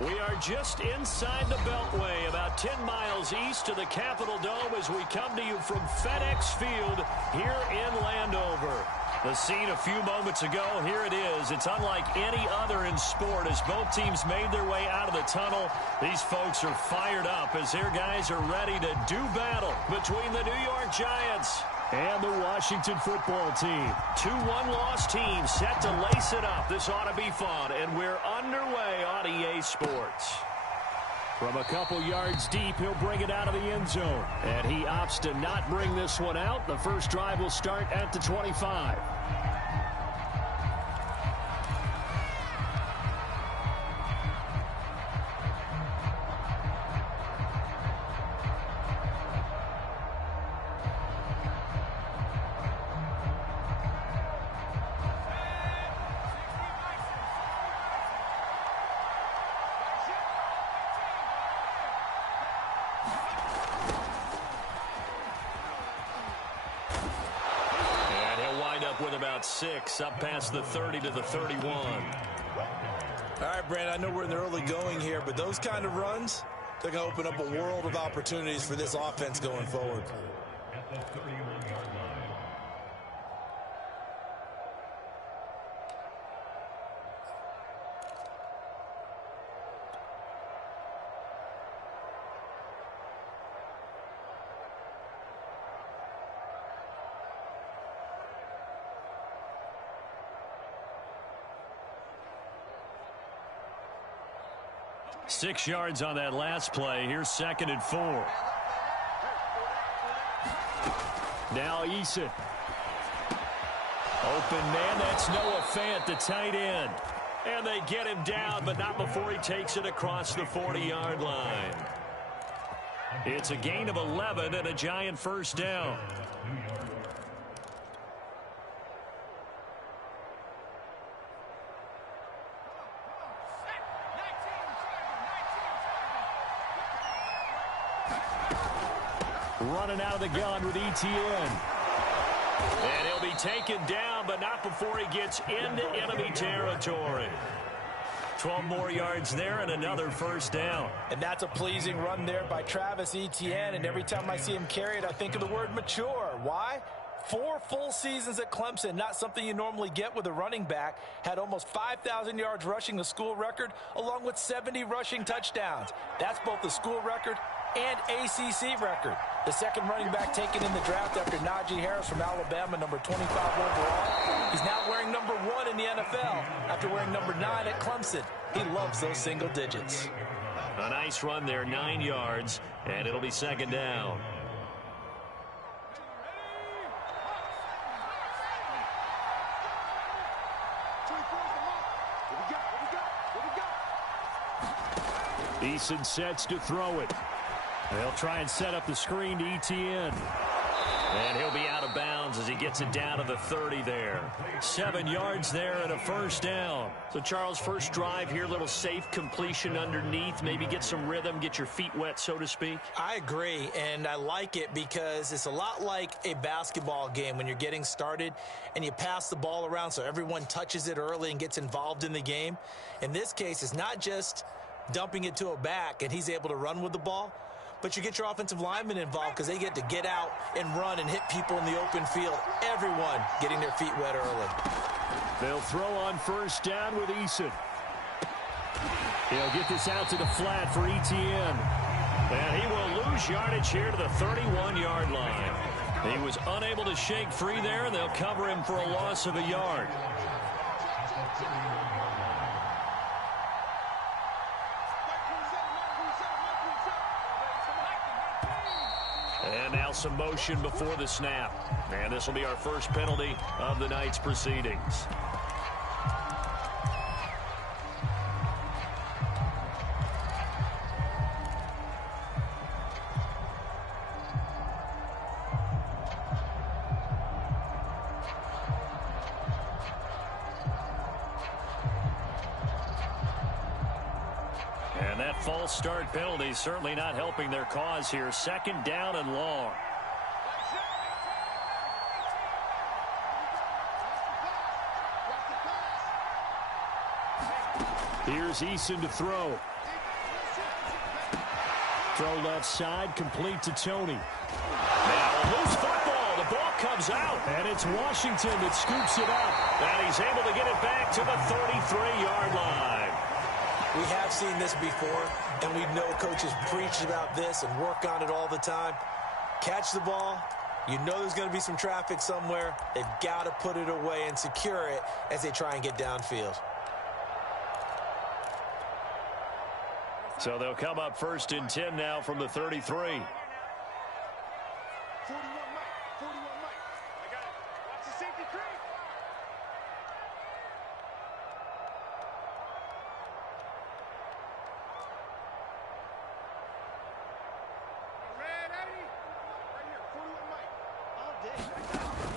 We are just inside the Beltway, about 10 miles east of the Capitol Dome as we come to you from FedEx Field here in Landover. The scene a few moments ago, here it is. It's unlike any other in sport as both teams made their way out of the tunnel. These folks are fired up as their guys are ready to do battle between the New York Giants and the Washington football team. Two one-loss teams set to lace it up. This ought to be fun, and we're underway on EA Sports. From a couple yards deep, he'll bring it out of the end zone. And he opts to not bring this one out. The first drive will start at the 25. With about 6, up past the 30 to the 31. All right, Brandon, I know we're in the early going here, but those kind of runs, they're going to open up a world of opportunities for this offense going forward. At the 31-yard line. Six yards on that last play. Here's 2nd and 4. Now Eason. Open man, that's Noah Fant, the tight end. And they get him down, but not before he takes it across the 40-yard line. It's a gain of 11 and a Giant first down. Running out of the gun with ETN. And he'll be taken down, but not before he gets into enemy territory. 12 more yards there and another first down. And that's a pleasing run there by Travis Etienne. And every time I see him carry it, I think of the word mature. Why? 4 full seasons at Clemson, not something you normally get with a running back. Had almost 5,000 yards rushing, the school record, along with 70 rushing touchdowns. That's both the school record and ACC record. The second running back taken in the draft after Najee Harris from Alabama, number 25 overall. He's now wearing number 1 in the NFL after wearing number 9 at Clemson. He loves those single digits. A nice run there, 9 yards, and it'll be 2nd down. Eason sets to throw it. They'll try and set up the screen to ETN. And he'll be out of bounds as he gets it down to the 30 there. 7 yards there and a first down. So, Charles, first drive here, little safe completion underneath. Maybe get some rhythm, get your feet wet, so to speak. I agree, and I like it because it's a lot like a basketball game when you're getting started and you pass the ball around so everyone touches it early and gets involved in the game. In this case, it's not just dumping it to a back and he's able to run with the ball, but you get your offensive linemen involved because they get to get out and run and hit people in the open field. Everyone getting their feet wet early. They'll throw on first down with Eason. He'll get this out to the flat for ETN. And he will lose yardage here to the 31-yard line. He was unable to shake free there, and they'll cover him for a loss of a yard. And now some motion before the snap. And this will be our first penalty of the night's proceedings. And that false start penalty certainly not helping their cause here. 2nd down and long. Here's Eason to throw. throw left side, complete to Tony. Now a loose football. The ball comes out, and it's Washington that scoops it up. And he's able to get it back to the 33-yard line. We have seen this before, and we know coaches preach about this and work on it all the time. Catch the ball. You know there's going to be some traffic somewhere. They've got to put it away and secure it as they try and get downfield. So they'll come up 1st and 10 now from the 33. 41 Mike. 41 Mike. I got it. Watch the safety creep. Red Eddie. Right here. 41 Mike. All day.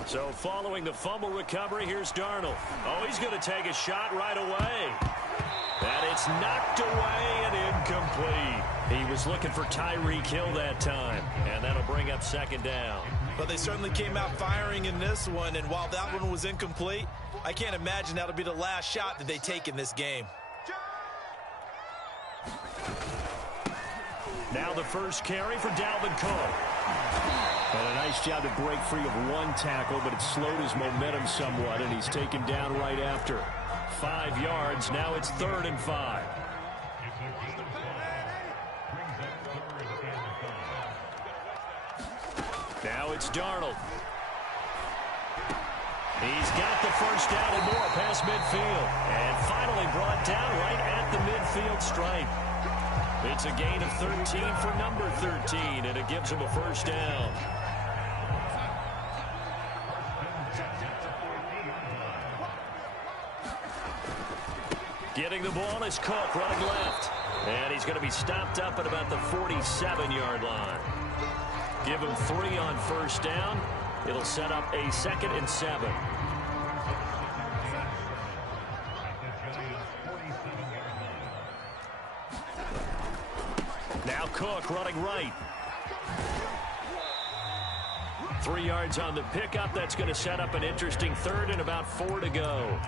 So following the fumble recovery, here's Darnold. Oh, he's going to take a shot right away. And it's knocked away and incomplete. He was looking for Tyreek Hill that time, and that'll bring up 2nd down. But they certainly came out firing in this one, and while that one was incomplete, I can't imagine that'll be the last shot that they take in this game. Now the first carry for Dalvin Cook. And a nice job to break free of one tackle, but it slowed his momentum somewhat, and he's taken down right after. 5 yards. Now it's 3rd and 5. Now it's Darnold. He's got the first down and more past midfield. And finally brought down right at the midfield stripe. It's a gain of 13 for number 13, and it gives him a first down. Getting the ball is Cook running left. And he's going to be stopped up at about the 47-yard line. Give him 3 on first down. It'll set up a 2nd and 7. Now Cook running right. 3 yards on the pickup. That's going to set up an interesting 3rd and about 4 to go.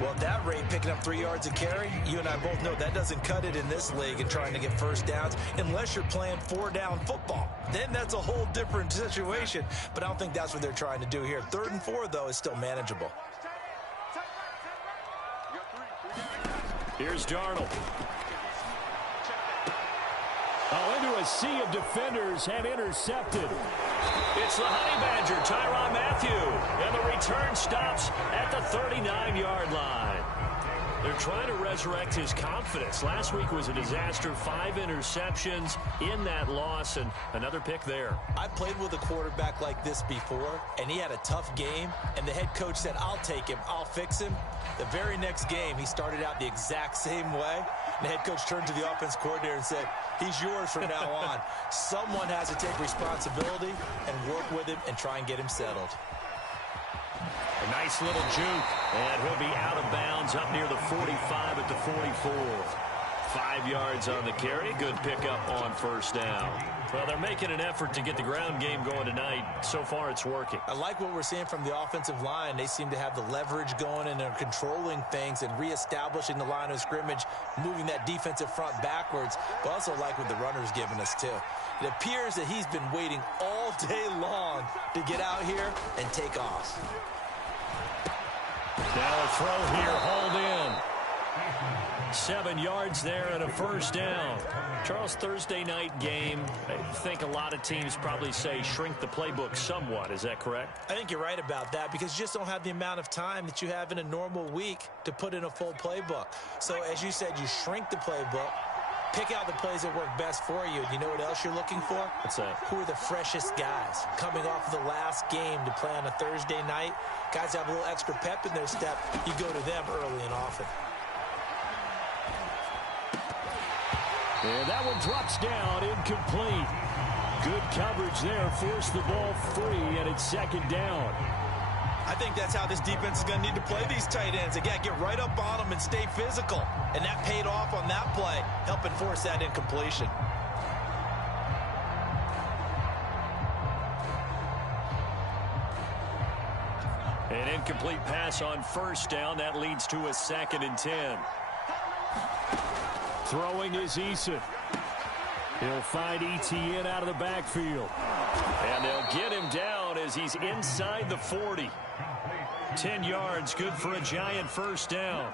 Well, at that rate, picking up 3 yards a carry, you and I both know that doesn't cut it in this league and trying to get first downs unless you're playing 4-down football. Then that's a whole different situation, but I don't think that's what they're trying to do here. 3rd and 4, though, is still manageable. Here's Darnold. Oh, into a sea of defenders and intercepted. It's the Honey Badger, Tyrann Mathieu, and the return stops at the 39-yard line. They're trying to resurrect his confidence. Last week was a disaster, 5 interceptions in that loss, and another pick there. I played with a quarterback like this before, and he had a tough game, and the head coach said, I'll take him, I'll fix him. The very next game, he started out the exact same way, and the head coach turned to the offense coordinator and said, he's yours from now on. Someone has to take responsibility and work with him and try and get him settled. A nice little juke, and he'll be out of bounds up near the 45 at the 44. 5 yards on the carry. Good pickup on first down. Well, they're making an effort to get the ground game going tonight. So far, it's working. I like what we're seeing from the offensive line. They seem to have the leverage going, and they're controlling things and reestablishing the line of scrimmage, moving that defensive front backwards. But also like what the runner's giving us, too. It appears that he's been waiting all day long to get out here and take off. Now a throw here, hauled in. 7 yards there and a first down. Charles, Thursday night game, I think a lot of teams probably say shrink the playbook somewhat. Is that correct? I think you're right about that because you just don't have the amount of time that you have in a normal week to put in a full playbook. So as you said, you shrink the playbook, pick out the plays that work best for you. You know what else you're looking for? What's that? Who are the freshest guys coming off of the last game to play on a Thursday night? Guys have a little extra pep in their step. You go to them early and often. And that one drops down, incomplete. Good coverage there, forced the ball free, and it's second down. I think that's how this defense is going to need to play these tight ends. Again, get right up on them and stay physical. And that paid off on that play, helping force that incompletion. An incomplete pass on first down. That leads to a 2nd and 10. Throwing is Eason. He'll find ETN out of the backfield. And they'll get him down as he's inside the 40. 10 yards, good for a Giant first down.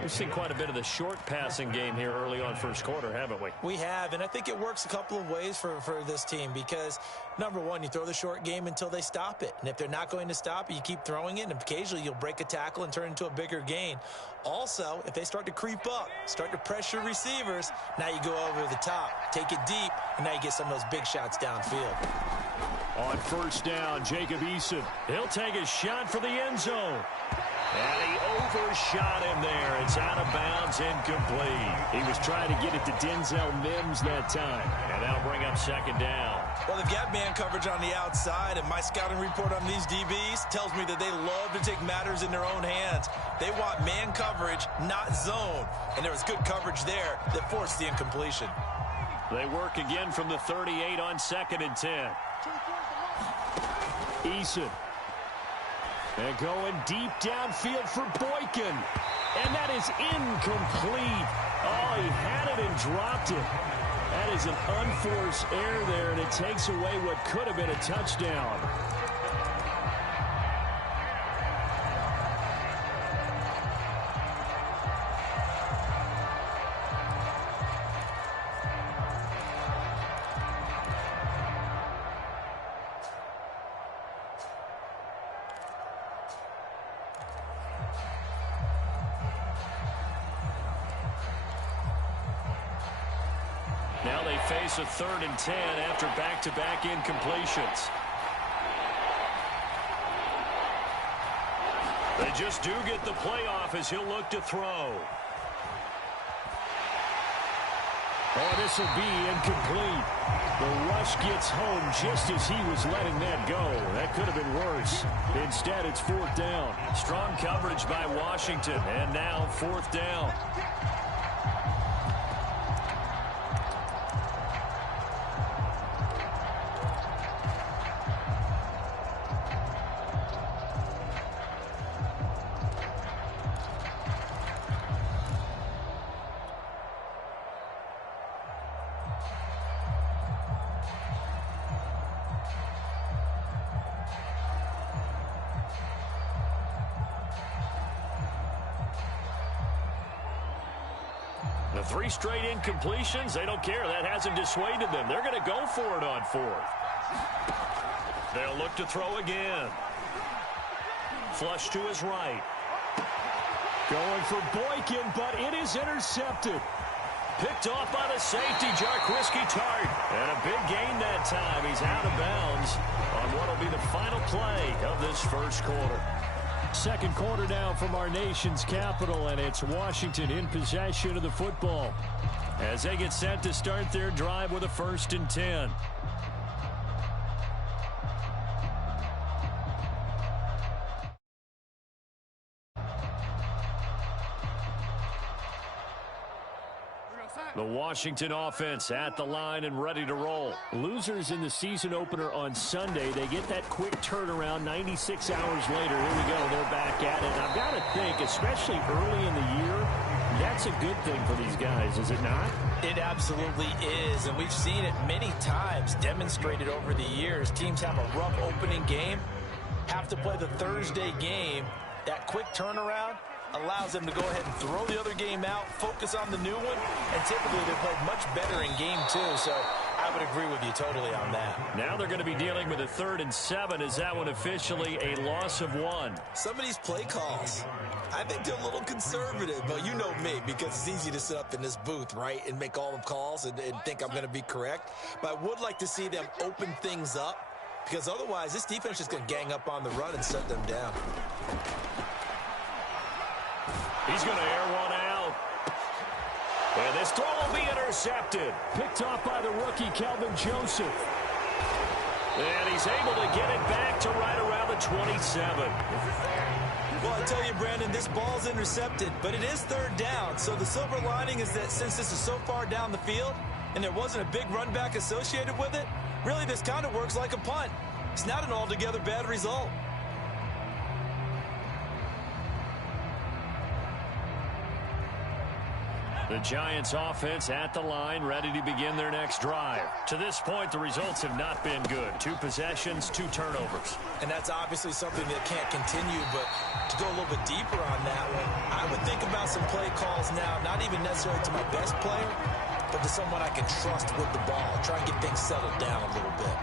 We've seen quite a bit of the short passing game here early on first quarter, haven't we? We have, and I think it works a couple of ways for this team because, number one, you throw the short game until they stop it. And if they're not going to stop it, you keep throwing it, and occasionally you'll break a tackle and turn it into a bigger gain. Also, if they start to creep up, start to pressure receivers, now you go over the top, take it deep, and now you get some of those big shots downfield. On first down, Jacob Eason. He'll take a shot for the end zone. And he overshot him there. It's out of bounds, incomplete. He was trying to get it to Denzel Mims that time. And that'll bring up second down. Well, they've got man coverage on the outside, and my scouting report on these DBs tells me that they love to take matters in their own hands. They want man coverage, not zone. And there was good coverage there that forced the incompletion. They work again from the 38 on 2nd and 10. Eason. And going deep downfield for Boykin. And that is incomplete. Oh, he had it and dropped it. That is an unforced error there, and it takes away what could have been a touchdown. Now they face a 3rd and 10 after back-to-back incompletions. They just do get the playoff as he'll look to throw. Oh, this will be incomplete. The rush gets home just as he was letting that go. That could have been worse. Instead, it's 4th down. Strong coverage by Washington, and now 4th down. The 3 straight incompletions, they don't care. That hasn't dissuaded them. They're going to go for it on 4th. They'll look to throw again. Flush to his right. Going for Boykin, but it is intercepted. Picked off by the safety, Jarquiski Tart. And a big gain that time. He's out of bounds on what will be the final play of this first quarter. Second quarter now from our nation's capital, and it's Washington in possession of the football as they get set to start their drive with a 1st and 10. The Washington offense at the line and ready to roll. Losers in the season opener on Sunday. They get that quick turnaround 96 hours later. Here we go. They're back at it. And I've got to think, especially early in the year, that's a good thing for these guys, is it not? It absolutely is, and we've seen it many times demonstrated over the years. Teams have a rough opening game, have to play the Thursday game. That quick turnaround allows them to go ahead and throw the other game out, focus on the new one, and typically they play much better in game 2, so I would agree with you totally on that. Now they're going to be dealing with a 3rd and 7. Is that one officially a loss of 1? Some of these play calls, I think they're a little conservative, but you know me, because it's easy to sit up in this booth, right, and make all the calls and think I'm going to be correct. But I would like to see them open things up, because otherwise this defense is going to gang up on the run and shut them down. He's going to air one out. And this throw will be intercepted. Picked off by the rookie, Kelvin Joseph. And he's able to get it back to right around the 27. Well, I tell you, Brandon, this ball's intercepted, but it is 3rd down. So the silver lining is that since this is so far down the field and there wasn't a big run back associated with it, really this kind of works like a punt. It's not an altogether bad result. The Giants offense at the line, ready to begin their next drive. To this point, the results have not been good. 2 possessions, 2 turnovers. And that's obviously something that can't continue, but to go a little bit deeper on that one, I would think about some play calls now, not even necessarily to my best player, but to someone I can trust with the ball. Try and get things settled down a little bit.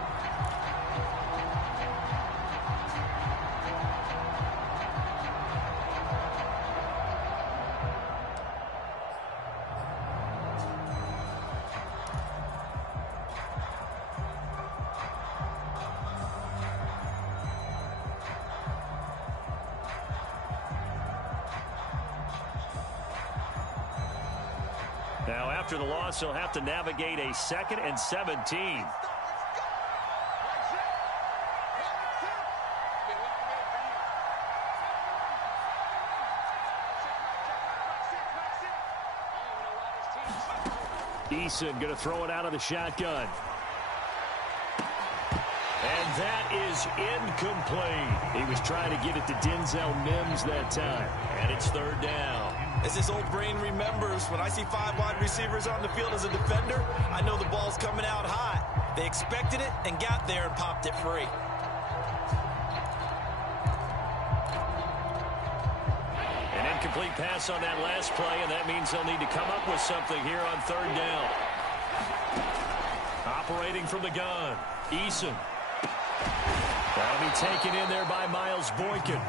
Now, after the loss, he'll have to navigate a 2nd and 17. Eason going to throw it out of the shotgun. And that is incomplete. He was trying to get it to Denzel Mims that time. And it's 3rd down. As this old brain remembers, when I see 5 wide receivers on the field as a defender, I know the ball's coming out hot. They expected it and got there and popped it free. An incomplete pass on that last play, and that means they'll need to come up with something here on 3rd down. Operating from the gun, Eason. That'll be taken in there by Miles Boykin.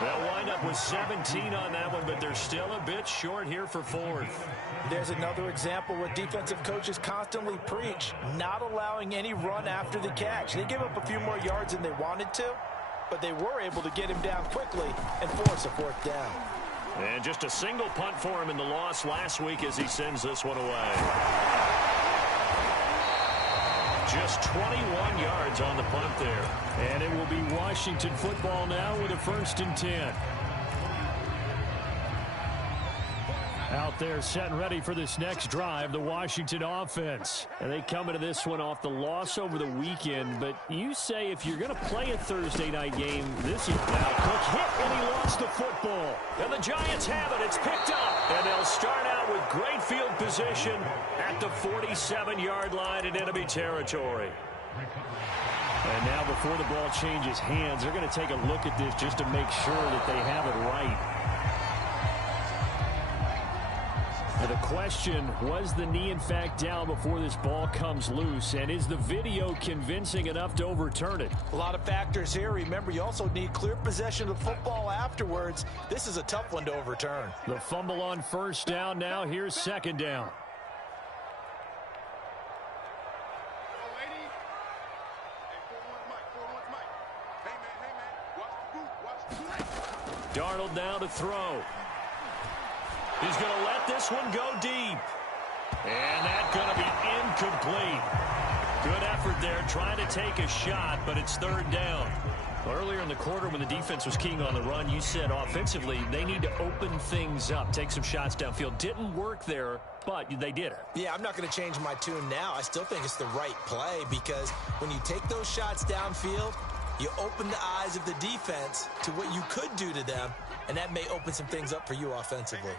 They'll wind up with 17 on that one, but they're still a bit short here for 4th. There's another example what defensive coaches constantly preach, not allowing any run after the catch. They give up a few more yards than they wanted to, but they were able to get him down quickly and force a 4th down. And just a single punt for him in the loss last week as he sends this one away. Just 21 yards on the punt there. And it will be Washington football now with a 1st and 10. Out there set and ready for this next drive, the Washington offense. And they come into this one off the loss over the weekend. But you say if you're going to play a Thursday night game, this is now. Cook hit and he lost the football. And the Giants have it. It's picked up. And they'll start out with great field position at the 47-yard line in enemy territory. And now before the ball changes hands, they're going to take a look at this just to make sure that they have it right. Now the question, was the knee in fact down before this ball comes loose? And is the video convincing enough to overturn it? A lot of factors here. Remember, you also need clear possession of the football afterwards. This is a tough one to overturn. The fumble on 1st down now. Here's 2nd down. Darnold now to throw. He's going to let this one go deep. And that's going to be incomplete. Good effort there, trying to take a shot, but it's 3rd down. Earlier in the quarter when the defense was keying on the run, you said offensively they need to open things up, take some shots downfield. Didn't work there, but they did it. Yeah, I'm not going to change my tune now. I still think it's the right play because when you take those shots downfield, you open the eyes of the defense to what you could do to them, and that may open some things up for you offensively.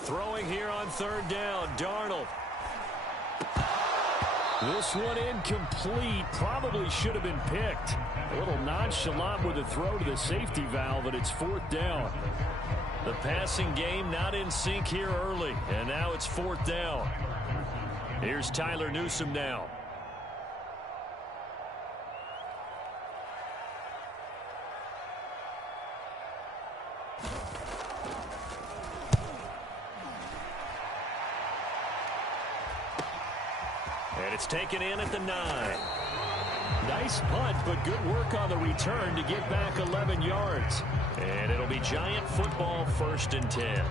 Throwing here on 3rd down, Darnold. This one incomplete. Probably should have been picked. A little nonchalant with a throw to the safety valve, but it's 4th down. The passing game not in sync here early, and now it's 4th down. Here's Tyler Newsome now. And it's taken in at the 9. Nice punt, but good work on the return to get back 11 yards. And it'll be Giant football 1st and 10.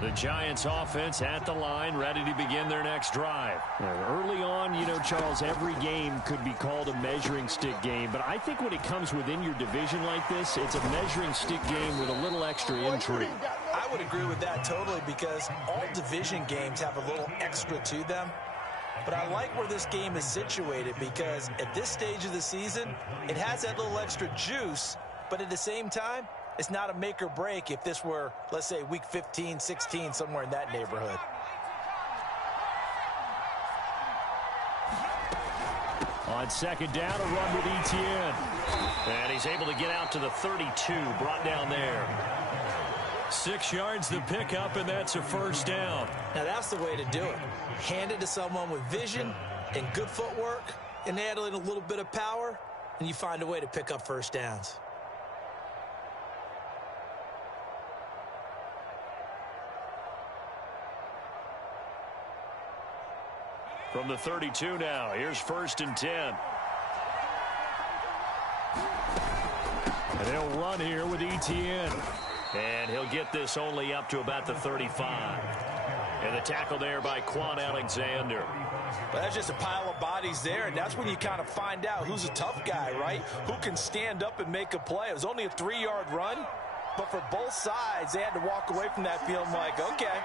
The Giants offense at the line, ready to begin their next drive. Early on, you know, Charles, every game could be called a measuring stick game. But I think when it comes within your division like this, it's a measuring stick game with a little extra intrigue. I would agree with that totally, because all division games have a little extra to them. But I like where this game is situated, because at this stage of the season, it has that little extra juice. But at the same time, it's not a make or break if this were, let's say, week 15, 16, somewhere in that neighborhood. On second down, a run with Etienne. And he's able to get out to the 32, brought down there. 6 yards the pickup, and that's a first down. Now, that's the way to do it. Hand it to someone with vision and good footwork, and add in a little bit of power, and you find a way to pick up first downs. From the 32 now, here's 1st and 10. And they'll run here with Etienne. And he'll get this only up to about the 35. And the tackle there by Quan Alexander. But that's just a pile of bodies there, and that's when you kind of find out who's a tough guy, right? Who can stand up and make a play. It was only a 3-yard run, but for both sides, they had to walk away from that feeling like, okay,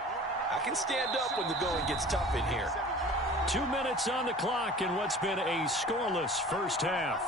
I can stand up when the going gets tough in here. 2 minutes on the clock in what's been a scoreless first half.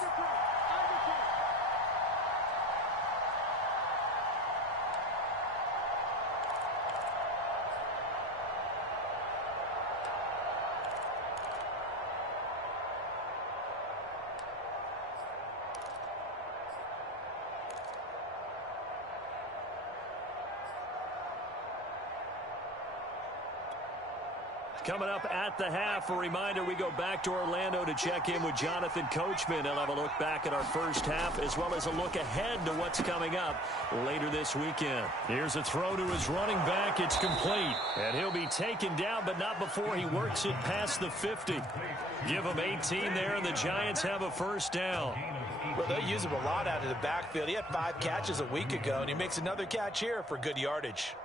Coming up at the half, a reminder, we go back to Orlando to check in with Jonathan Coachman. He'll have a look back at our first half, as well as a look ahead to what's coming up later this weekend. Here's a throw to his running back. It's complete. And he'll be taken down, but not before he works it past the 50. Give him 18 there, and the Giants have a first down. Well, they use him a lot out of the backfield. He had 5 catches a week ago, and he makes another catch here for good yardage.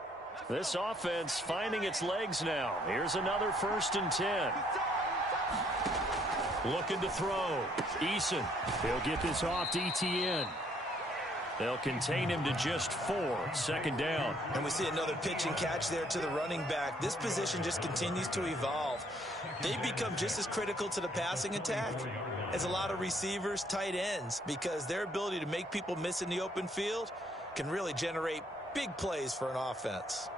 This offense finding its legs now. Here's another 1st and 10. Looking to throw. Eason. He'll get this off to Etienne. They'll contain him to just 4. 2nd down. And we see another pitch and catch there to the running back. This position just continues to evolve. They become just as critical to the passing attack as a lot of receivers, tight ends, because their ability to make people miss in the open field can really generate big plays for an offense.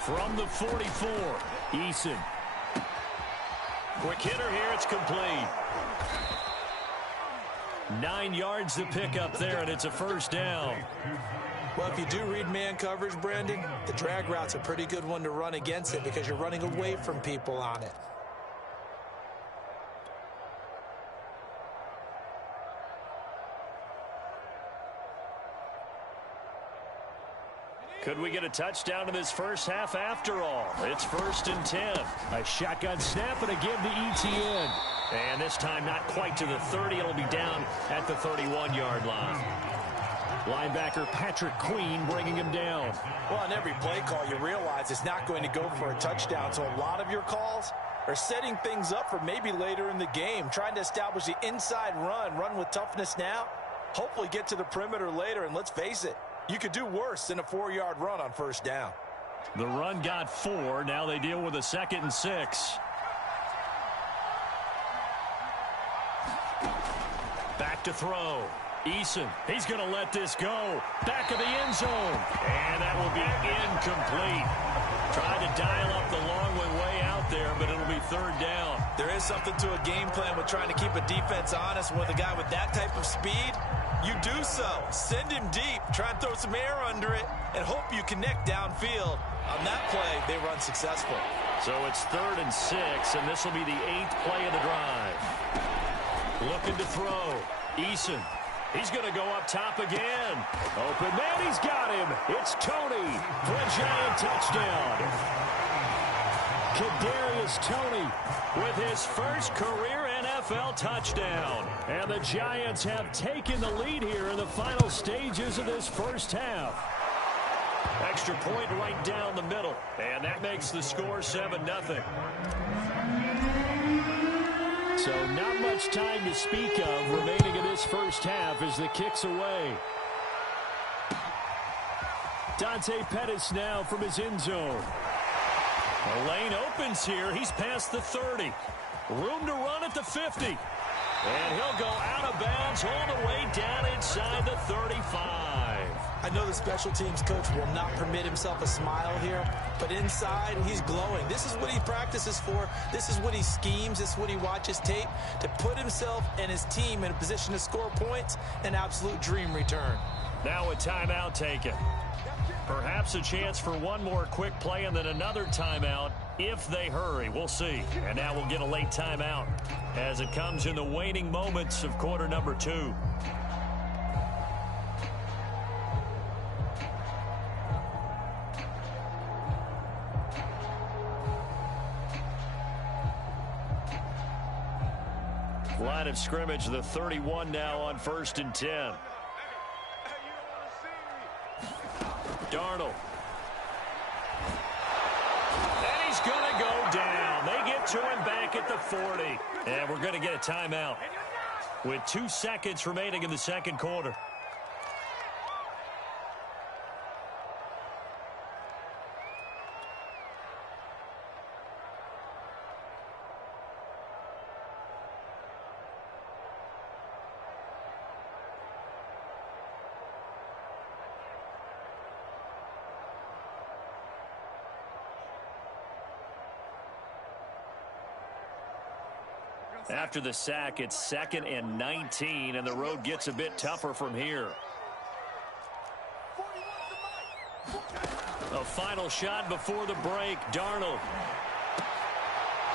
From the 44, Eason. Quick hitter here, it's complete. 9 yards to pick up there, and it's a first down. Well, if you do read man coverage, Brandon, the drag route's a pretty good one to run against it because you're running away from people on it. Could we get a touchdown in this first half after all? It's 1st and 10. A shotgun snap and a give to Etienne. And this time not quite to the 30. It'll be down at the 31-yard line. Linebacker Patrick Queen bringing him down. Well, on every play call, you realize it's not going to go for a touchdown. So a lot of your calls are setting things up for maybe later in the game, trying to establish the inside run with toughness now, hopefully get to the perimeter later. And let's face it, you could do worse than a 4-yard run on first down. The run got 4. Now they deal with a 2nd and 6. Back to throw. Eason, he's going to let this go. Back of the end zone. And that will be incomplete. Tried to dial up the long way out there, but it'll be 3rd down. There is something to a game plan with trying to keep a defense honest. With a guy with that type of speed, you do so. Send him deep. Try and throw some air under it and hope you connect downfield. On that play, they run successful. So it's 3rd and 6, and this will be the 8th play of the drive. Looking to throw. Eason. He's going to go up top again. Open man, he's got him. It's Tony for a Giant touchdown. Kadarius Toney with his first career NFL touchdown. And the Giants have taken the lead here in the final stages of this first half. Extra point right down the middle. And that makes the score 7-0. So not much time to speak of remaining in this first half as the kick's away. Dante Pettis now from his end zone. The lane opens here. He's past the 30. Room to run at the 50. And he'll go out of bounds all the way down inside the 35. I know the special teams coach will not permit himself a smile here, but inside he's glowing. This is what he practices for. This is what he schemes. This is what he watches tape to put himself and his team in a position to score points. An absolute dream return. Now a timeout taken. Perhaps a chance for one more quick play and then another timeout if they hurry. We'll see. And now we'll get a late timeout as it comes in the waning moments of quarter number 2. Line of scrimmage, the 31 now on 1st and 10. Darnold. And he's going to go down. They get to him back at the 40. And we're going to get a timeout with 2 seconds remaining in the second quarter. After the sack, it's 2nd and 19, and the road gets a bit tougher from here. A final shot before the break, Darnold.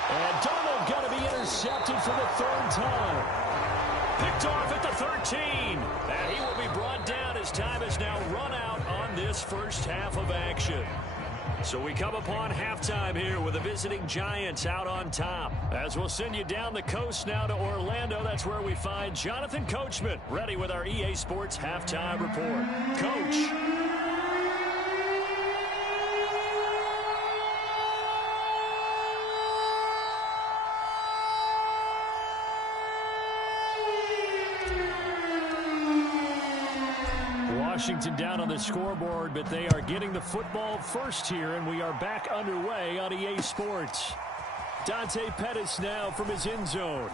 And Darnold got to be intercepted for the 3rd time. Picked off at the 13. And he will be brought down as time has now run out on this first half of action. So we come upon halftime here with the visiting Giants out on top. As we'll send you down the coast now to Orlando, that's where we find Jonathan Coachman ready with our EA Sports Halftime Report. Coach. Washington down on the scoreboard, but they are getting the football first here, and we are back underway on EA Sports. Dante Pettis now from his end zone.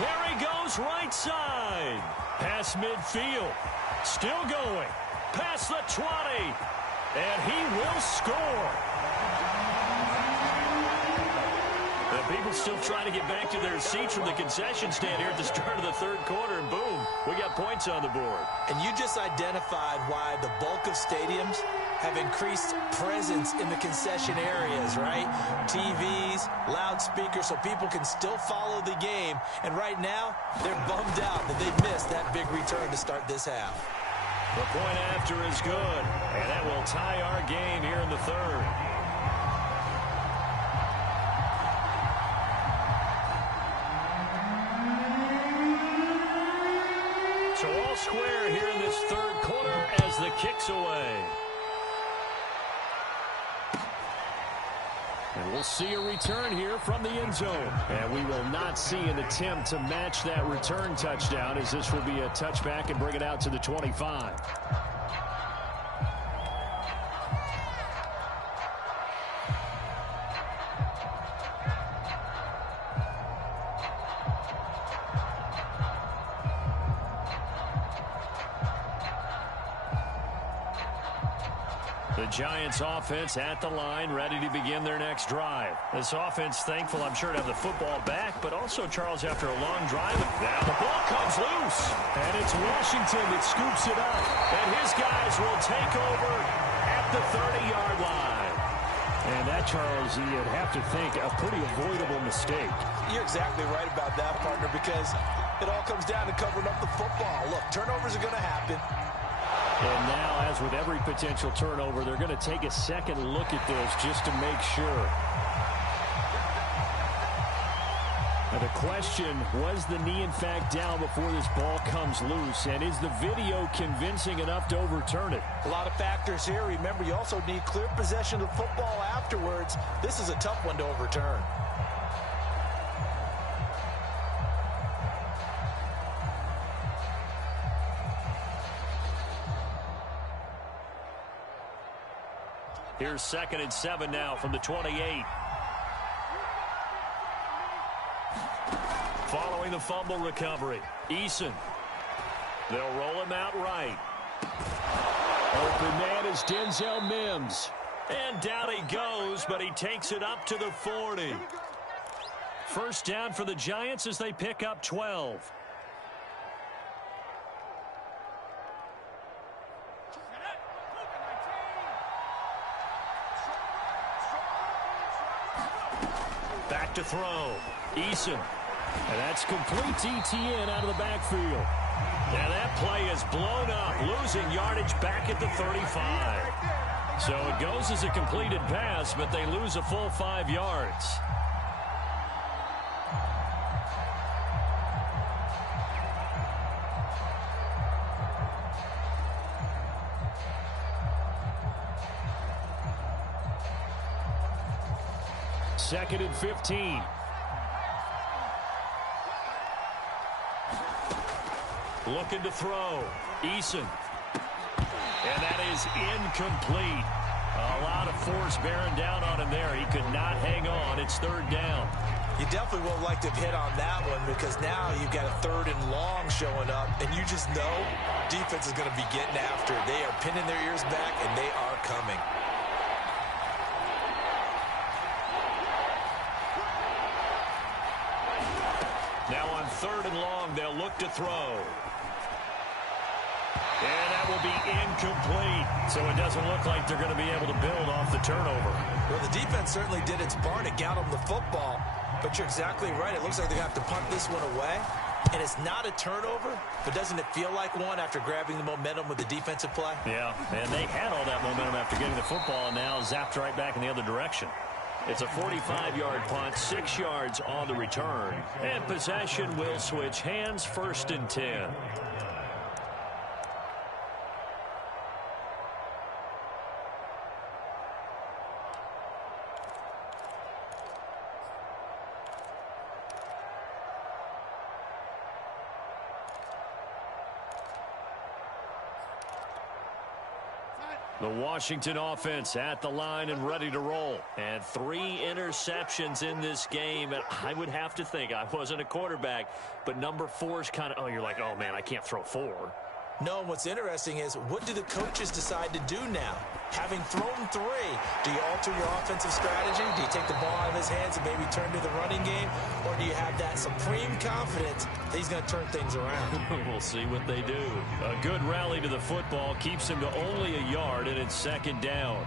There he goes, right side. Past midfield. Still going. Past the 20. And he will score. People still trying to get back to their seats from the concession stand here at the start of the 3rd quarter, and boom, we got points on the board. And you just identified why the bulk of stadiums have increased presence in the concession areas, right? TVs, loudspeakers, so people can still follow the game. And right now, they're bummed out that they missed that big return to start this half. The point after is good, and that will tie our game here in the 3rd. So all square here in this 3rd quarter as the kick's away. And we'll see a return here from the end zone. And we will not see an attempt to match that return touchdown, as this will be a touchback and bring it out to the 25. The Giants offense at the line, ready to begin their next drive. This offense thankful, I'm sure, to have the football back, but also, Charles, after a long drive, now the ball comes loose. And it's Washington that scoops it up. And his guys will take over at the 30-yard line. And that, Charles, you'd have to think a pretty avoidable mistake. You're exactly right about that, partner, because it all comes down to covering up the football. Look, turnovers are going to happen. And now, as with every potential turnover, they're going to take a second look at this just to make sure. Now the question, was the knee in fact down before this ball comes loose? And is the video convincing enough to overturn it? A lot of factors here. Remember, you also need clear possession of the football afterwards. This is a tough one to overturn. Here's 2nd and 7 now from the 28. Following the fumble recovery, Eason. They'll roll him out right. Open man is Denzel Mims. And down he goes, but he takes it up to the 40. First down for the Giants as they pick up 12. Back to throw. Eason. And that's complete to ETN out of the backfield. Now that play is blown up, losing yardage back at the 35. So it goes as a completed pass, but they lose a full 5 yards. Second and 15. Looking to throw. Eason. And that is incomplete. A lot of force bearing down on him there. He could not hang on. It's 3rd down. You definitely would like to have hit on that one because now you've got a 3rd and long showing up, and you just know defense is going to be getting after. They are pinning their ears back, and they are coming. Now on 3rd and long, they'll look to throw. And that will be incomplete. So it doesn't look like they're going to be able to build off the turnover. Well, the defense certainly did its part. It got them the football. But you're exactly right. It looks like they're going to have to punt this one away. And it's not a turnover, but doesn't it feel like one after grabbing the momentum with the defensive play? Yeah, and they had all that momentum after getting the football, and now zapped right back in the other direction. It's a 45-yard punt, 6 yards on the return. And possession will switch hands, 1st and 10. The Washington offense at the line and ready to roll. And 3 interceptions in this game. And I would have to think, I wasn't a quarterback, but number 4 is kind of, oh, you're like, oh, man, I can't throw 4. No, and what's interesting is, what do the coaches decide to do now? Having thrown 3, do you alter your offensive strategy? Do you take the ball out of his hands and maybe turn to the running game? Or do you have that supreme confidence that he's going to turn things around? We'll see what they do. A good rally to the football keeps him to only a yard, and it's 2nd down.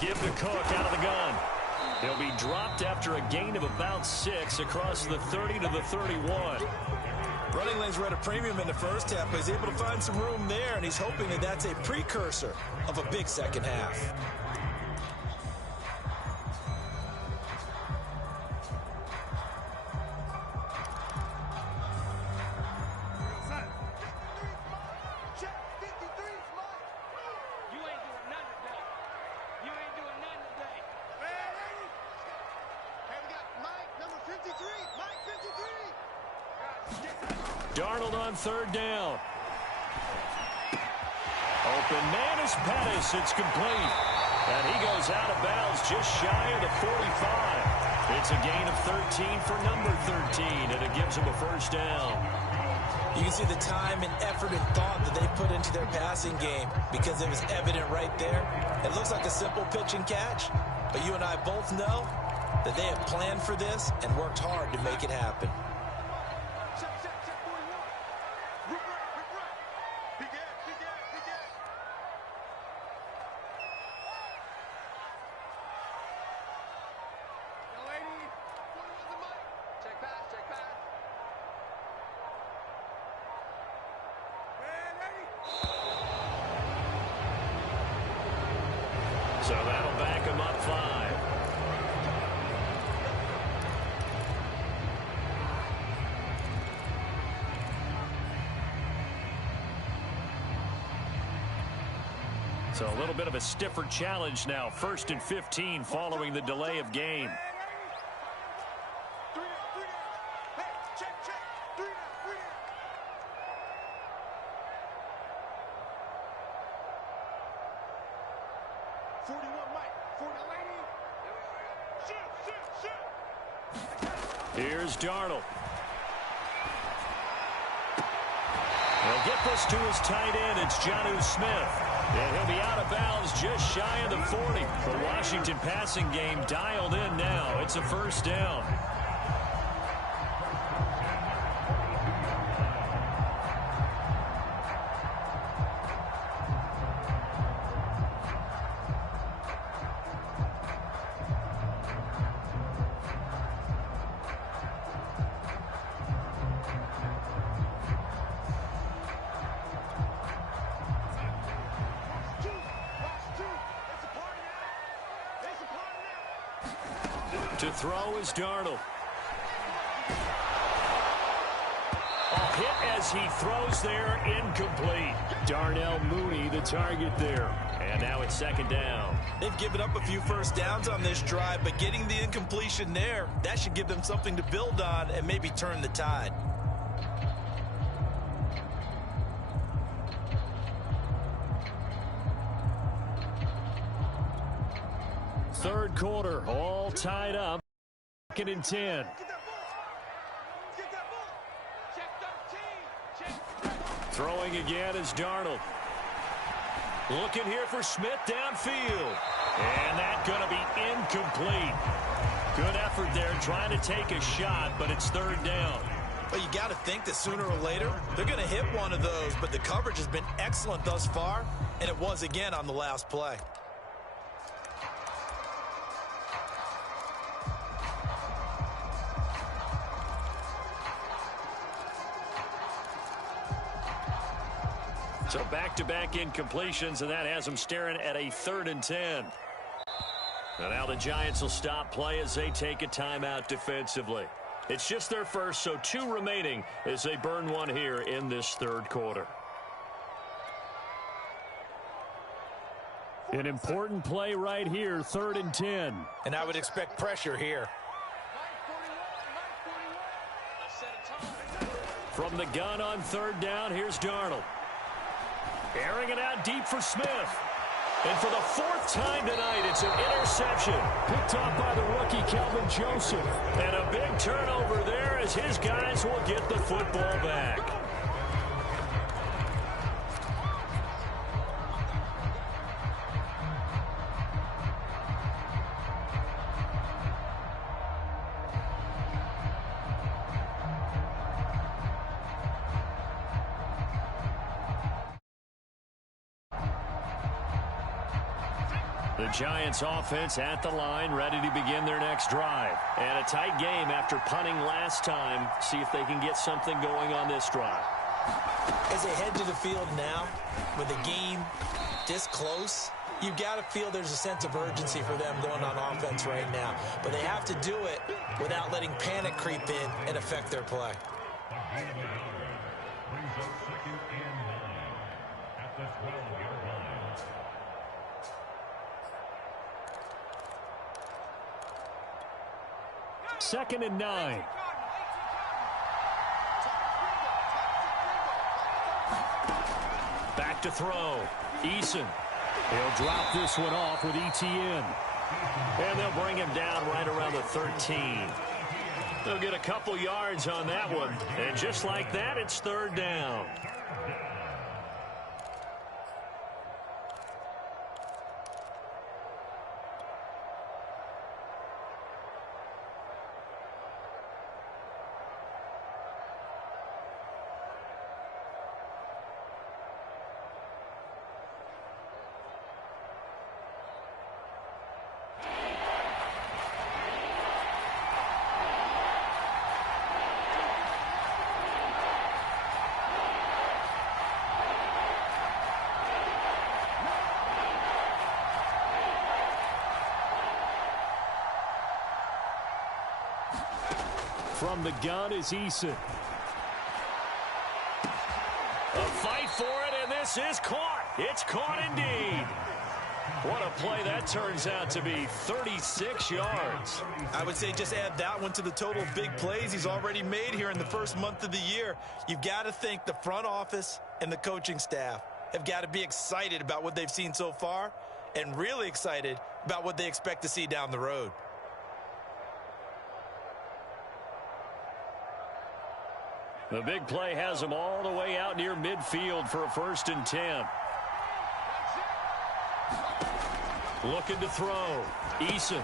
Give to Cook out of the gun. He'll be dropped after a gain of about 6 across the 30 to the 31. Running lanes were at a premium in the first half, but he's able to find some room there, and he's hoping that that's a precursor of a big second half. Darnold on 3rd down. Open man is Pettis. It's complete. And he goes out of bounds just shy of the 45. It's a gain of 13 for number 13, and it gives him a first down. You can see the time and effort and thought that they put into their passing game because it was evident right there. It looks like a simple pitch and catch, but you and I both know that they have planned for this and worked hard to make it happen. So that'll back him up 5. So a little bit of a stiffer challenge now. 1st and 15 following the delay of game. Here's Darnold. He'll get this to his tight end. It's Jonnu Smith. And he'll be out of bounds just shy of the 40. The Washington passing game dialed in now. It's a first down. To throw is Darnold. Hit as he throws there, incomplete. Darnell Mooney the target there. And now it's 2nd down. They've given up a few first downs on this drive, but getting the incompletion there, that should give them something to build on and maybe turn the tide. Third quarter, all tied up. 2nd and 10. Throwing again is Darnold. Looking here for Smith downfield. And that's going to be incomplete. Good effort there trying to take a shot, but it's 3rd down. But you got to think that sooner or later, they're going to hit one of those, but the coverage has been excellent thus far, and it was again on the last play. So back-to-back incompletions, and that has them staring at a 3rd and 10. And now the Giants will stop play as they take a timeout defensively. It's just their first, so 2 remaining as they burn one here in this 3rd quarter. An important play right here, 3rd and 10. And I would expect pressure here. From the gun on 3rd down, here's Darnold. Airing it out deep for Smith. And for the 4th time tonight, it's an interception. Picked off by the rookie, Calvin Joseph. And a big turnover there as his guys will get the football back. The Giants offense at the line, ready to begin their next drive. And a tight game after punting last time. See if they can get something going on this drive. As they head to the field now, with a game this close, you've got to feel there's a sense of urgency for them going on offense right now. But they have to do it without letting panic creep in and affect their play. Brings up 2nd and 9 at the 12-yard line. 2nd and 9. Back to throw. Eason. He'll drop this one off with ETN. And they'll bring him down right around the 13. They'll get a couple yards on that one. And just like that, it's third down. From the gun is Eason. A fight for it, and this is caught. It's caught indeed. What a play that turns out to be, 36 yards. I would say just add that one to the total big plays he's already made here in the first month of the year. You've got to think the front office and the coaching staff have got to be excited about what they've seen so far and really excited about what they expect to see down the road. The big play has them all the way out near midfield for a 1st and 10. Looking to throw. Eason.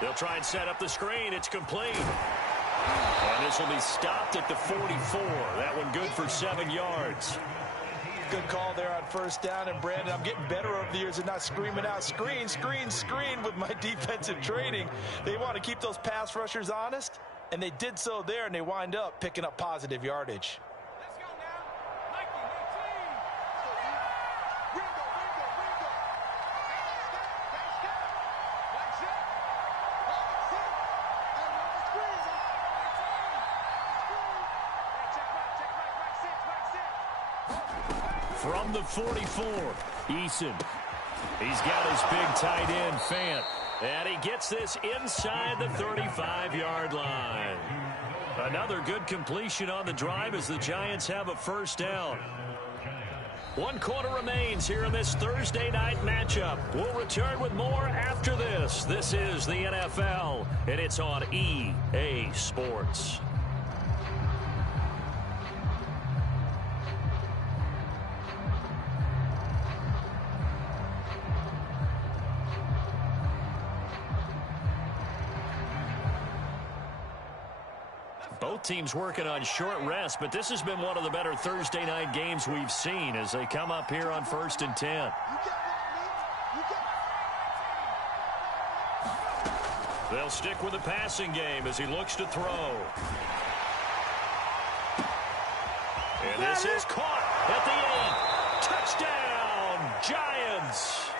They'll try and set up the screen. It's complete. And this will be stopped at the 44. That one good for 7 yards. Good call there on 1st down. And, Brandon, I'm getting better over the years and not screaming out, screen, screen, screen with my defensive training. They want to keep those pass rushers honest. And they did so there, and they wind up picking up positive yardage. Let's go now. Mikey, 19. Ringo. Step. Right step. Right step. And on the screen. 19. Check right. From the 44, Eason. He's got his big tight end, Fant. And he gets this inside the 35-yard line. Another good completion on the drive as the Giants have a 1st down. 1 quarter remains here in this Thursday night matchup. We'll return with more after this. This is the NFL, and it's on EA Sports. Both teams working on short rest, but this has been one of the better Thursday night games we've seen as they come up here on 1st and 10. They'll stick with the passing game as he looks to throw. And this is caught at the 8. Touchdown, Giants.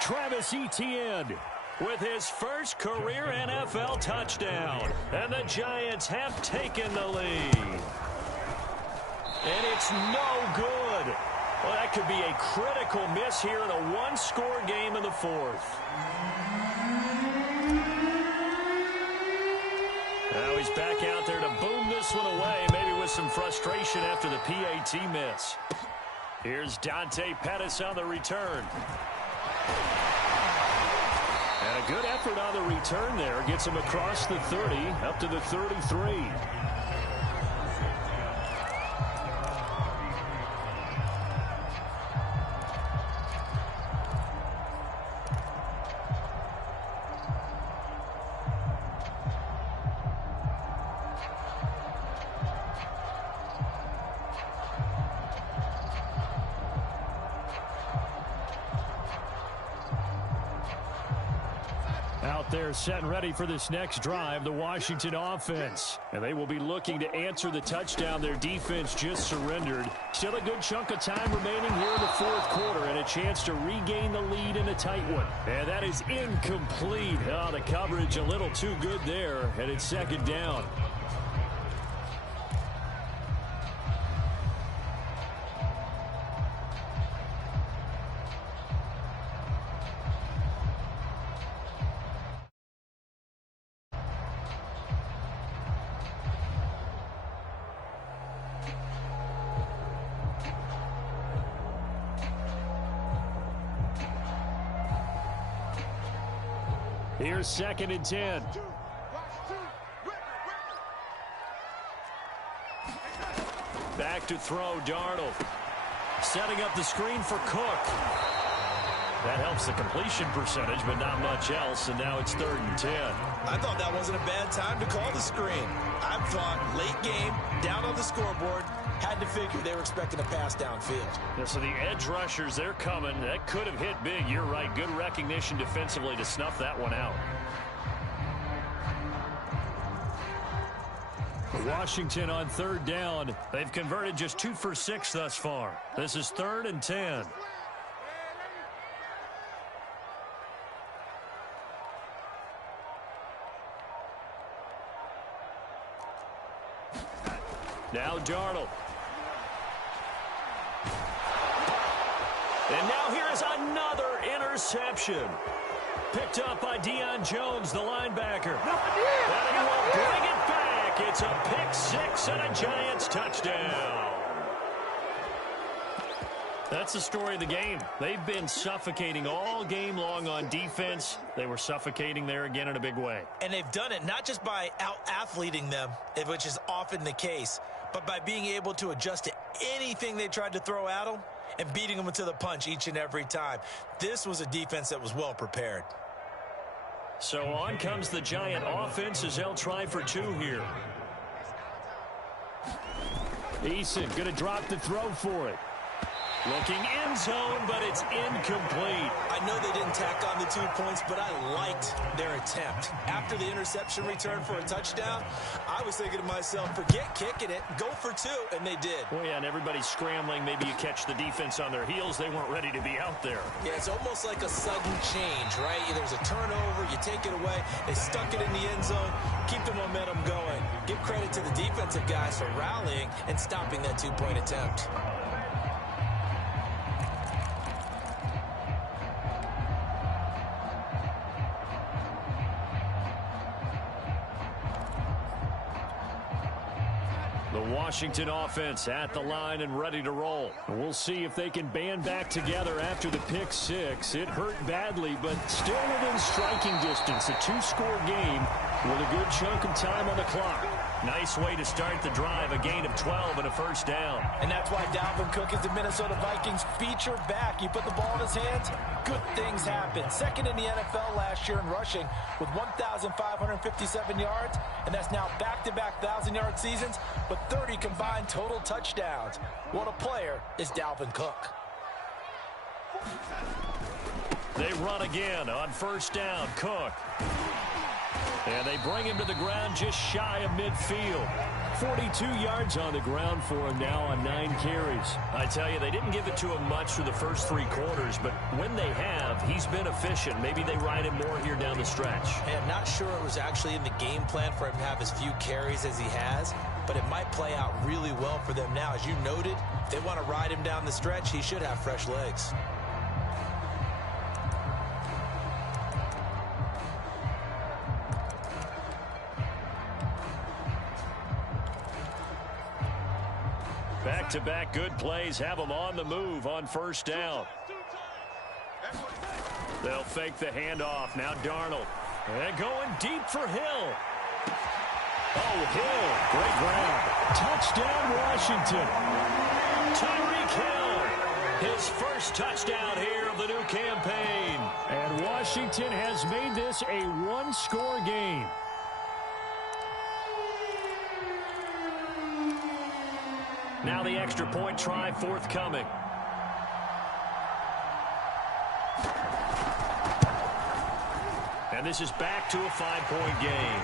Travis Etienne with his first career NFL touchdown. And the Giants have taken the lead. And it's no good. Well, that could be a critical miss here in a one-score game in the 4th. Now he's back out there to boom this one away, maybe with some frustration after the PAT miss. Here's Dante Pettis on the return. And a good effort on the return there. Gets him across the 30, up to the 33. They're set and ready for this next drive, the Washington offense. And they will be looking to answer the touchdown their defense just surrendered. Still a good chunk of time remaining here in the 4th quarter and a chance to regain the lead in a tight one. And that is incomplete. Oh, the coverage a little too good there, and it's 2nd down. Here's 2nd and 10. Back to throw, Darnold. Setting up the screen for Cook. That helps the completion percentage, but not much else, and now it's 3rd and 10. I thought that wasn't a bad time to call the screen. I thought late game, down on the scoreboard, had to figure they were expecting a pass downfield. Yeah, so the edge rushers, they're coming. That could have hit big. You're right. Good recognition defensively to snuff that one out. Washington on 3rd down. They've converted just 2 for 6 thus far. This is 3rd and 10. Now Darnold. And now here's another interception. Picked up by Deion Jones, the linebacker. And he will bring it back. It's a pick 6 and a Giants touchdown. That's the story of the game. They've been suffocating all game long on defense. They were suffocating there again in a big way. And they've done it not just by out-athleting them, which is often the case, but by being able to adjust to anything they tried to throw at them and beating them to the punch each and every time. This was a defense that was well prepared. So on comes the Giant offense as they'll try for 2 here. Eason going to drop the throw for it. Looking end zone, but it's incomplete. I know they didn't tack on the 2 points, but I liked their attempt. After the interception return for a touchdown, I was thinking to myself, forget kicking it, go for 2, and they did. Well, yeah, and everybody's scrambling. Maybe you catch the defense on their heels. They weren't ready to be out there. Yeah, it's almost like a sudden change, right? There's a turnover, you take it away, they stuck it in the end zone, keep the momentum going. Give credit to the defensive guys for rallying and stopping that 2-point attempt. Washington offense at the line and ready to roll. We'll see if they can band back together after the pick 6. It hurt badly, but still within striking distance. A 2-score game with a good chunk of time on the clock. Nice way to start the drive. A gain of 12 and a first down. And that's why Dalvin Cook is the Minnesota Vikings feature back. You put the ball in his hands, good things happen. 2nd in the NFL last year in rushing with 1,557 yards, and that's now back-to-back 1,000-yard seasons with 30 combined total touchdowns. What a player is Dalvin Cook. They run again on first down. Cook. And they bring him to the ground just shy of midfield. 42 yards on the ground for him now on 9 carries. I tell you, they didn't give it to him much through the first 3 quarters, but when they have, he's been efficient. Maybe they ride him more here down the stretch. Hey, I'm not sure it was actually in the game plan for him to have as few carries as he has, but it might play out really well for them now. As you noted, if they want to ride him down the stretch, he should have fresh legs. Back-to-back good plays have them on the move on first down. They'll fake the handoff. Now Darnold. And going deep for Hill. Oh, Hill. Great grab. Touchdown, Washington. Tyreek Hill. His first touchdown here of the new campaign. And Washington has made this a 1-score game. Now the extra point try forthcoming. And this is back to a 5-point game.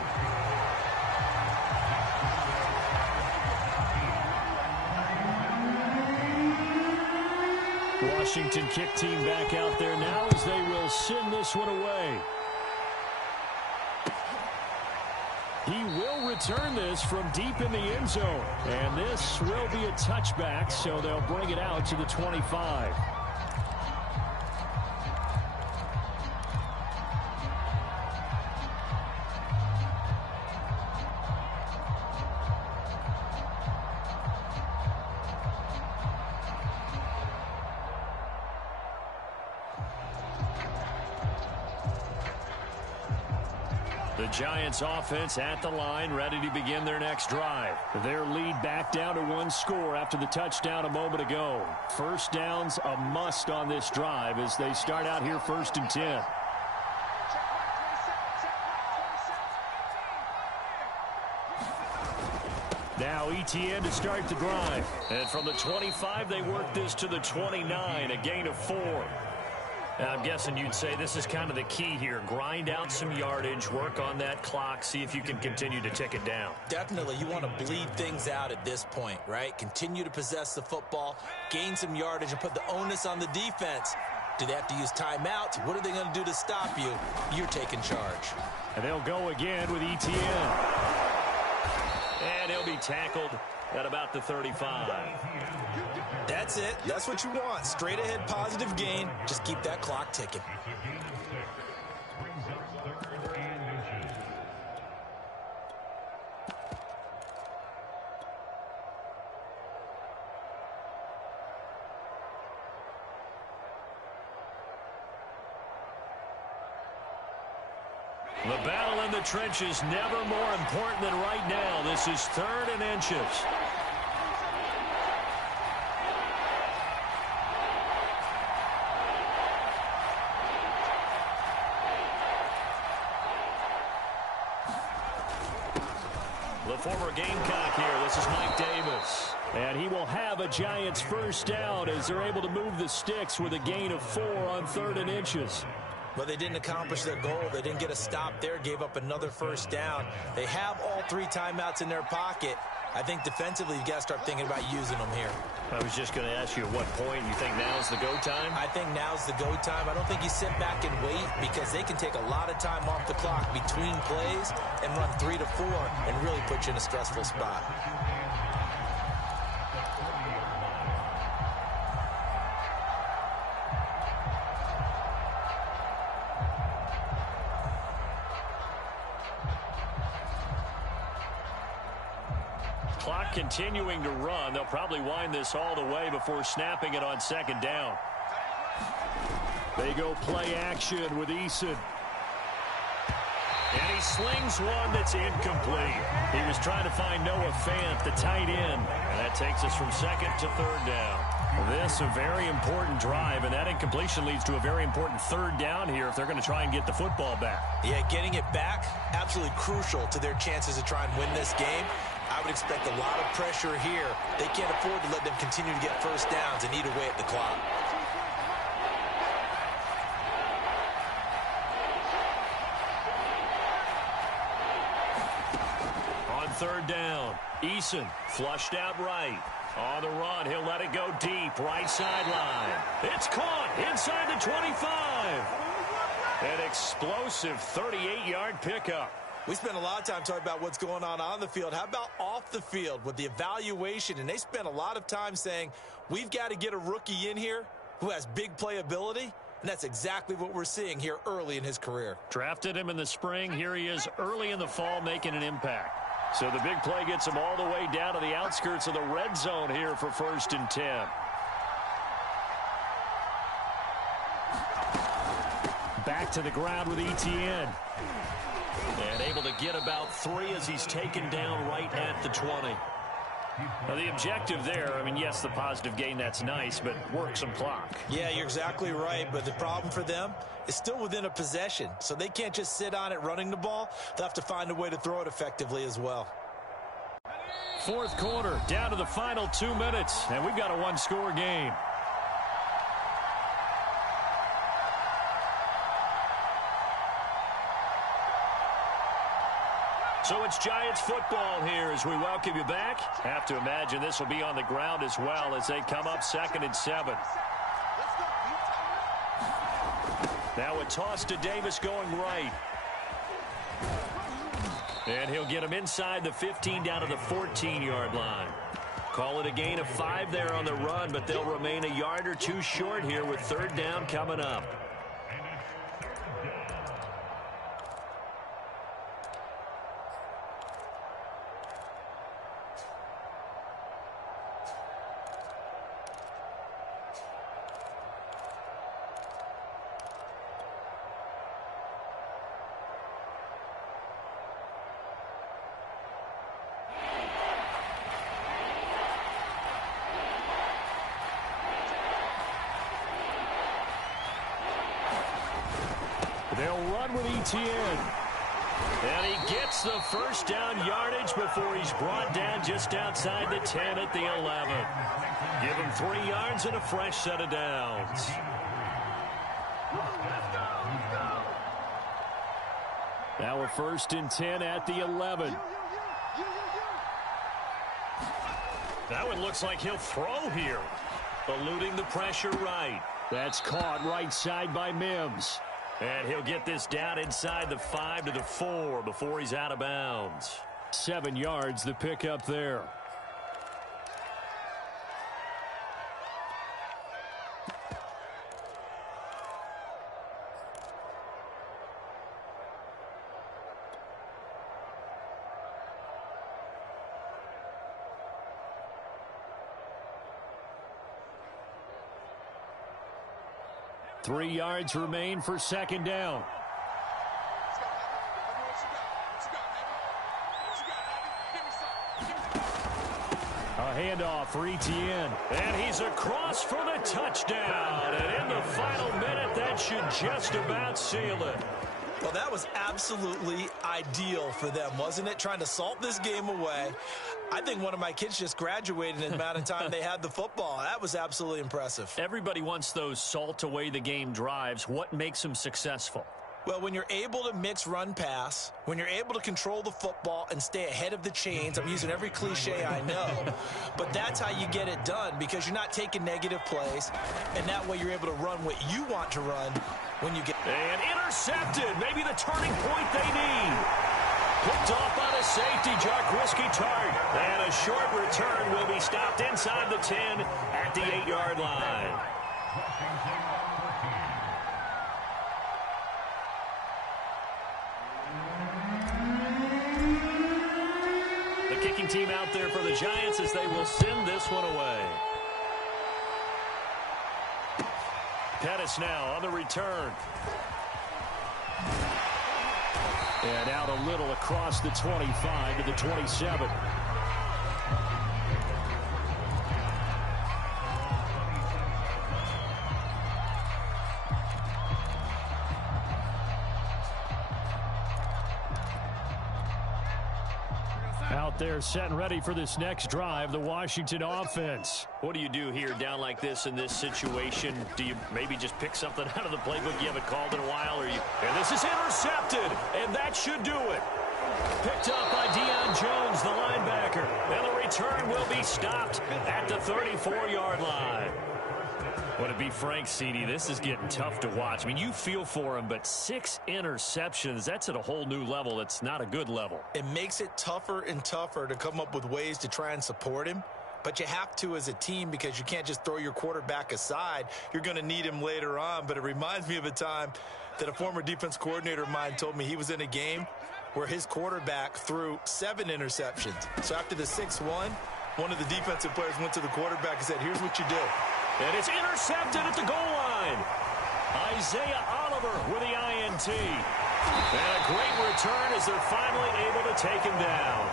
Washington kick team back out there now as they will send this one away. He will return this from deep in the end zone. And this will be a touchback, so they'll bring it out to the 25. The Giants offense at the line, ready to begin their next drive. Their lead back down to one score after the touchdown a moment ago. First down's a must on this drive as they start out here 1st and 10. Now ETN to start the drive. And from the 25, they work this to the 29, a gain of 4. Now, I'm guessing you'd say this is kind of the key here. Grind out some yardage, work on that clock, see if you can continue to tick it down. Definitely, you want to bleed things out at this point, right? Continue to possess the football, gain some yardage, and put the onus on the defense. Do they have to use timeouts? What are they going to do to stop you? You're taking charge. And they'll go again with ETN. And he'll be tackled at about the 35. That's it. That's what you want. Straight ahead positive gain. Just keep that clock ticking. It's a gain of 6. Brings up 3rd and inches. The battle in the trenches never more important than right now. This is 3rd and inches. The former Gamecock here. This is Mike Davis. And he will have a Giants first down as they're able to move the sticks with a gain of 4 on 3rd and inches. But they didn't accomplish their goal. They didn't get a stop there, gave up another first down. They have all 3 timeouts in their pocket. I think defensively, you've got to start thinking about using them here. I was just going to ask you at what point you think now's the go time? I think now's the go time. I don't think you sit back and wait because they can take a lot of time off the clock between plays and run 3 to 4 and really put you in a stressful spot. Clock continuing to run. They'll probably wind this all the way before snapping it on 2nd down. They go play action with Eason. And he slings one that's incomplete. He was trying to find Noah Fant, the tight end. And that takes us from 2nd to 3rd down. This a very important drive, and that incompletion leads to a very important 3rd down here if they're going to try and get the football back. Yeah, getting it back, absolutely crucial to their chances to try and win this game. I would expect a lot of pressure here. They can't afford to let them continue to get first downs and eat away at the clock. On 3rd down, Eason flushed out right. On the run, he'll let it go deep, right sideline. It's caught inside the 25. An explosive 38-yard pickup. We spent a lot of time talking about what's going on the field. How about off the field with the evaluation? And they spent a lot of time saying, we've got to get a rookie in here who has big playability. And that's exactly what we're seeing here early in his career. Drafted him in the spring. Here he is early in the fall making an impact. So the big play gets him all the way down to the outskirts of the red zone here for 1st and 10. Back to the ground with ETN. And able to get about 3 as he's taken down right at the 20. Now, the objective there, I mean, yes, the positive gain, that's nice, but work some clock. Yeah, you're exactly right, but the problem for them is still within a possession, so they can't just sit on it running the ball. They'll have to find a way to throw it effectively as well. 4th quarter, down to the final 2 minutes, and we've got a 1-score game. So it's Giants football here as we welcome you back. Have to imagine this will be on the ground as well as they come up 2nd and 7. Now a toss to Davis going right. And he'll get him inside the 15 down to the 14-yard line. Call it a gain of 5 there on the run, but they'll remain a yard or 2 short here with 3rd down coming up. They'll run with Etienne. And he gets the first down yardage before he's brought down just outside the 10 at the 11. Give him 3 yards and a fresh set of downs. Now a 1st and 10 at the 11. That one looks like he'll throw here. Eluding the pressure right. That's caught right side by Mims. And he'll get this down inside the 5 to the 4 before he's out of bounds. 7 yards the pickup there. Three yards remain for 2nd down. A handoff for Etienne. And he's across for the touchdown. And in the final minute, that should just about seal it. Well, that was absolutely ideal for them, wasn't it? Trying to salt this game away. I think one of my kids just graduated in the amount of time they had the football. That was absolutely impressive. Everybody wants those salt away the game drives. What makes them successful? Well, when you're able to mix run-pass, when you're able to control the football and stay ahead of the chains, I'm using every cliche I know, but that's how you get it done because you're not taking negative plays, and that way you're able to run what you want to run when you get... And intercepted, maybe the turning point they need. Picked off by the safety, Jarkowski Tart. And a short return will be stopped inside the 10 at the 8-yard line. The kicking team out there for the Giants as they will send this one away. Pettis now on the return. And out a little across the 25 to the 27. Out there set and ready for this next drive, the Washington offense. What do you do here down like this in this situation? Do you maybe just pick something out of the playbook you haven't called in a while? And this is intercepted, and that should do it. Picked up by Deion Jones, the linebacker. And the return will be stopped at the 34-yard line. Well, to be frank, CD, this is getting tough to watch. I mean, you feel for him, but 6 interceptions, that's at a whole new level. It's not a good level. It makes it tougher and tougher to come up with ways to try and support him. But you have to as a team because you can't just throw your quarterback aside. You're going to need him later on. But it reminds me of a time that a former defense coordinator of mine told me he was in a game where his quarterback threw 7 interceptions. So after the 6-1, one of the defensive players went to the quarterback and said, here's what you do. And it's intercepted at the goal line. Isaiah Oliver with the INT. And a great return as they're finally able to take him down.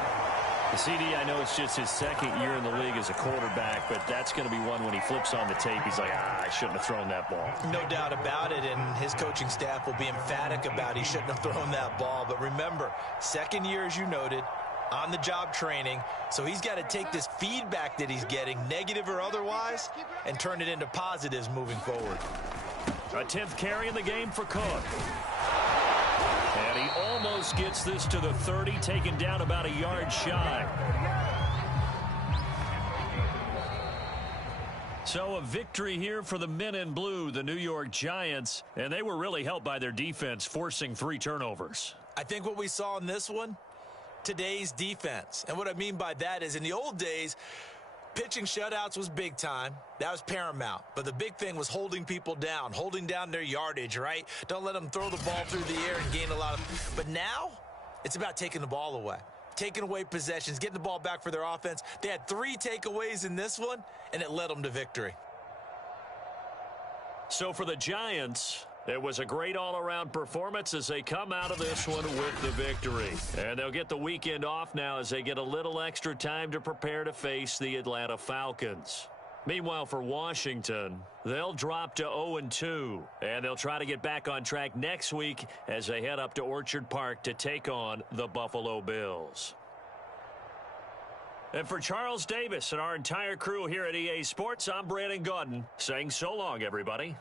The CD, I know it's just his 2nd year in the league as a quarterback, but that's going to be one when he flips on the tape. He's like, I shouldn't have thrown that ball. No doubt about it, and his coaching staff will be emphatic about he shouldn't have thrown that ball. But remember, 2nd year, as you noted, on-the-job training, so he's got to take this feedback that he's getting, negative or otherwise, and turn it into positives moving forward. A 10th carry in the game for Cook. And he almost gets this to the 30, taken down about a yard shy. So a victory here for the men in blue, the New York Giants, and they were really helped by their defense, forcing 3 turnovers. I think what we saw in this one, today's defense. And what I mean by that is in the old days, pitching shutouts was big time. That was paramount. But the big thing was holding people down, holding down their yardage, right? Don't let them throw the ball through the air and gain a lot of... But now, it's about taking the ball away. Taking away possessions, getting the ball back for their offense. They had 3 takeaways in this one, and it led them to victory. So for the Giants, it was a great all-around performance as they come out of this one with the victory. And they'll get the weekend off now as they get a little extra time to prepare to face the Atlanta Falcons. Meanwhile, for Washington, they'll drop to 0-2, and they'll try to get back on track next week as they head up to Orchard Park to take on the Buffalo Bills. And for Charles Davis and our entire crew here at EA Sports, I'm Brandon Gaudin saying so long, everybody.